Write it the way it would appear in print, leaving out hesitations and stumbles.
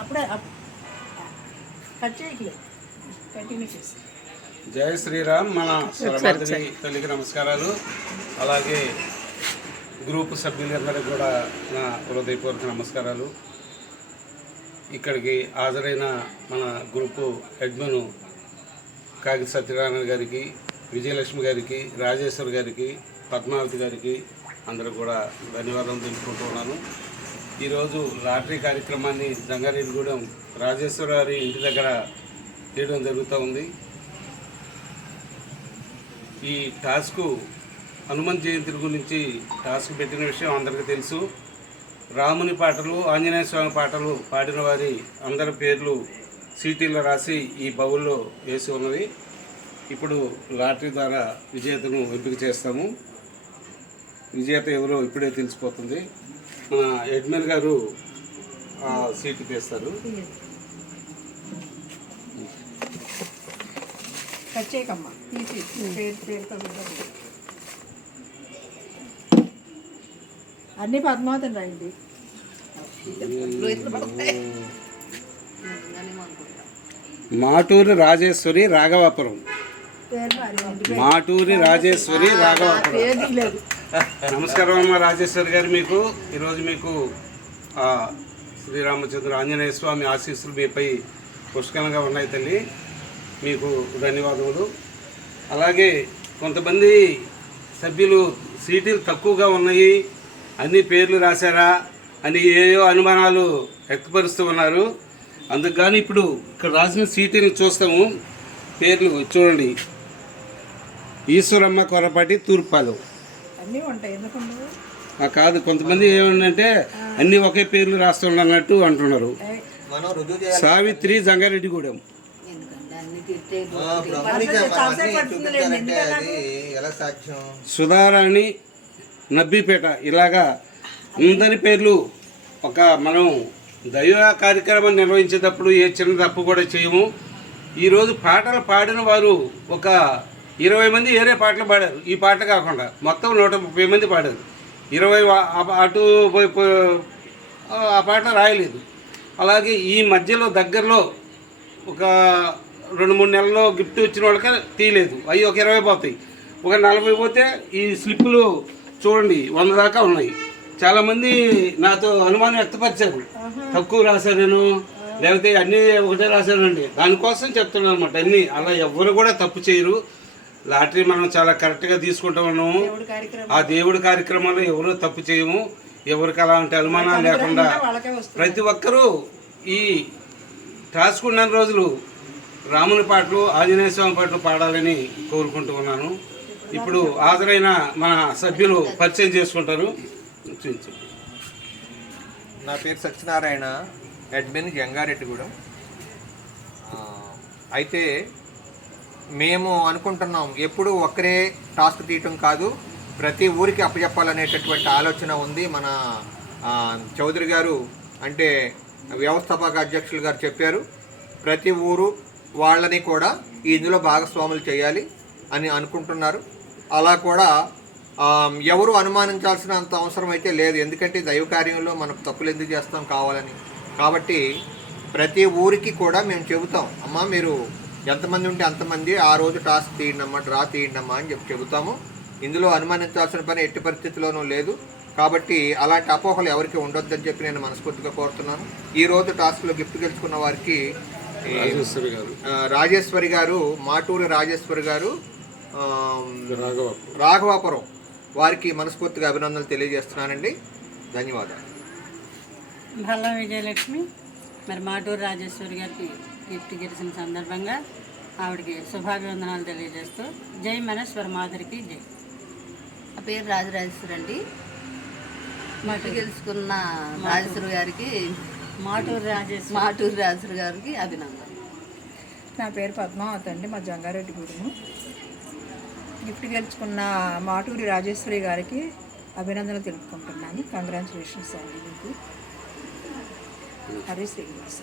అప్పుడే కట్ చేయట్లేదు, కంటిన్యూ చేసి. జై శ్రీరామ్. మన స్వరమాధురి తల్లికి నమస్కారాలు. అలాగే గ్రూప్ సభ్యులందరికీ కూడా నా హృదయపూర్వక నమస్కారాలు. ఇక్కడికి హాజరైన మన గ్రూపు అడ్మిన్ కాకి సత్యనారాయణ గారికి, విజయలక్ష్మి గారికి, రాజేశ్వర్ గారికి, పద్మావతి గారికి అందరూ కూడా ధన్యవాదాలు తెలుపుకుంటున్నాను. ఈరోజు లాటరీ కార్యక్రమాన్ని జంగారెడ్డిగూడెం రాజేశ్వర గారి ఇంటి దగ్గర చేయడం జరుగుతూ ఉంది. ఈ టాస్కు హనుమంత్ జయంతి గురించి టాస్క్ పెట్టిన విషయం అందరికీ తెలుసు. రాముని పాటలు, ఆంజనేయ స్వామి పాటలు పాడిన వారి అందరి పేర్లు సీటీలో రాసి ఈ బౌల్లో వేసి ఉన్నవి. ఇప్పుడు లాటరీ ద్వారా విజేతను ఎంపిక చేస్తాము. విజేత ఎవరో ఇప్పుడే తెలిసిపోతుంది. మన అడ్మిన్ గారు ఆ సీటు తీస్తారు. ప్రత్యేకమ్మ తీసి పేరుతో అన్ని పద్మావతి రాయండి. మాటూరి రాజేశ్వరి రాఘవాపురం. మాటూరి రాజేశ్వరి రాఘవాపురం. నమస్కారం అమ్మ రాజేశ్వరి గారు. ఈరోజు మీకు శ్రీరామచంద్ర ఆంజనేయ స్వామి ఆశీస్సులు మీపై పుష్కలంగా ఉన్నాయి తల్లి. మీకు ధన్యవాదములు. అలాగే కొంతమంది సభ్యులు సీటీలు తక్కువగా ఉన్నాయి, అన్ని పేర్లు రాశారా అని ఏయో అనుమానాలు వ్యక్తపరుస్తూ ఉన్నారు. అందుకు కానీ ఇప్పుడు ఇక్కడ రాసిన సీటీలు చూస్తాము. పేర్లు చూడండి. ఈశ్వరమ్మ కొరపాటి తూర్పాలు అన్నీ ఉంటాయి. కాదు, కొంతమంది ఏమంటే అన్నీ ఒకే పేర్లు రాస్తున్నట్టు అంటున్నారు. సావిత్రి జంగారెడ్డిగూడెం. సుధారాణి నబ్బీపేట. ఇలాగా అందరి పేర్లు మనం దైవ కార్యక్రమం నిర్వహించేటప్పుడు ఏ చిన్న తప్పు కూడా చేయము. ఈరోజు పాటలు పాడిన వారు ఒక 20 మంది వేరే పాటలు పాడారు. ఈ పాట కాకుండా మొత్తం 130 మంది పాడారు. 20 అటు ఆ పాట రాయలేదు. అలాగే ఈ మధ్యలో దగ్గరలో ఒక 2-3 నెలల్లో గిఫ్ట్ వచ్చిన వాళ్ళకి తీయలేదు. అవి ఒక 20 పోతాయి. ఒక 40 పోతే ఈ స్లిప్పులు చూడండి 100 దాకా ఉన్నాయి. చాలామంది నాతో అనుమానం వ్యక్తపరిచారు, తక్కువ రాశాను లేకపోతే అన్నీ ఒకటే రాశానండి. దానికోసం చెప్తున్నాను అనమాట. అన్నీ అలా ఎవరు కూడా తప్పు చేయరు. లాటరీ మనం చాలా కరెక్ట్గా తీసుకుంటా ఉన్నాము. ఆ దేవుడి కార్యక్రమాల్లో ఎవరు తప్పు చేయము. ఎవరికి అలాంటి అనుమానాలు లేకుండా ప్రతి ఒక్కరూ ఈ టాస్క్ ఉన్న రోజులు రాముని పాటలు, ఆంజనేయ స్వామి పాటలు పాడాలని కోరుకుంటూ ఉన్నాను. ఇప్పుడు హాజరైన మన సభ్యులు పరిచయం చేసుకుంటారు. నా పేరు సత్యనారాయణ, అడ్మిన్ జంగారెడ్డిగూడెం. అయితే మేము అనుకుంటున్నాం ఎప్పుడు ఒక్కరే టాస్క్ తీయటం కాదు, ప్రతి ఊరికి అప్పచెప్పాలనేటటువంటి ఆలోచన ఉంది. మన చౌదరి గారు అంటే వ్యవస్థాపక అధ్యక్షులు గారు చెప్పారు, ప్రతి ఊరు వాళ్ళని కూడా ఇందులో భాగస్వాములు చేయాలి అని అనుకుంటున్నారు. అలా కూడా ఎవరు అనుమానించాల్సిన అంత అవసరం అయితే లేదు. ఎందుకంటే దైవ కార్యంలో మనం తప్పులు ఎందుకు చేస్తాం కావాలని. కాబట్టి ప్రతి ఊరికి కూడా మేము చెబుతాం, అమ్మ మీరు ఎంతమంది ఉంటే అంతమంది ఆ రోజు టాస్క్ తీయండమ్మా, డ్రా తీయండమ్మా అని చెబుతాము. ఇందులో అనుమానించాల్సిన పని ఎట్టి పరిస్థితిలోనూ లేదు. కాబట్టి అలాంటి అపోహలు ఎవరికి ఉండొద్దని చెప్పి నేను మనస్ఫూర్తిగా కోరుతున్నాను. ఈరోజు టాస్క్లో గిఫ్ట్ గెలుచుకున్న వారికి రాజేశ్వరి గారు, మాటూరి రాజేశ్వరి గారు రాఘవాపురం వారికి మనస్ఫూర్తిగా అభినందనలు తెలియజేస్తున్నానండి. ధన్యవాదాలు. భల్లా విజయలక్ష్మి. మరి మాటూరు రాజేశ్వరి గారికి గిఫ్ట్ గెలిచిన సందర్భంగా ఆవిడకి శుభాభివందనాలు తెలియజేస్తూ జై మనస్వర మాధురికి జై. నా పేరు రాజరాజేశ్వరి అండి. గిఫ్ట్ గెలుచుకున్న రాజేశ్వరి గారికి మాటూరు రాజేశ్వరి గారికి అభినందనలు. నా పేరు పద్మావతి అండి, మా జంగారెడ్డిగూడెము. గిఫ్ట్ గెలుచుకున్న మాటూరి రాజేశ్వరి గారికి అభినందనలు తెలుపుకుంటున్నాను. కంగ్రాచులేషన్స్ అండి మీకు. హరి శ్రీనివాస్.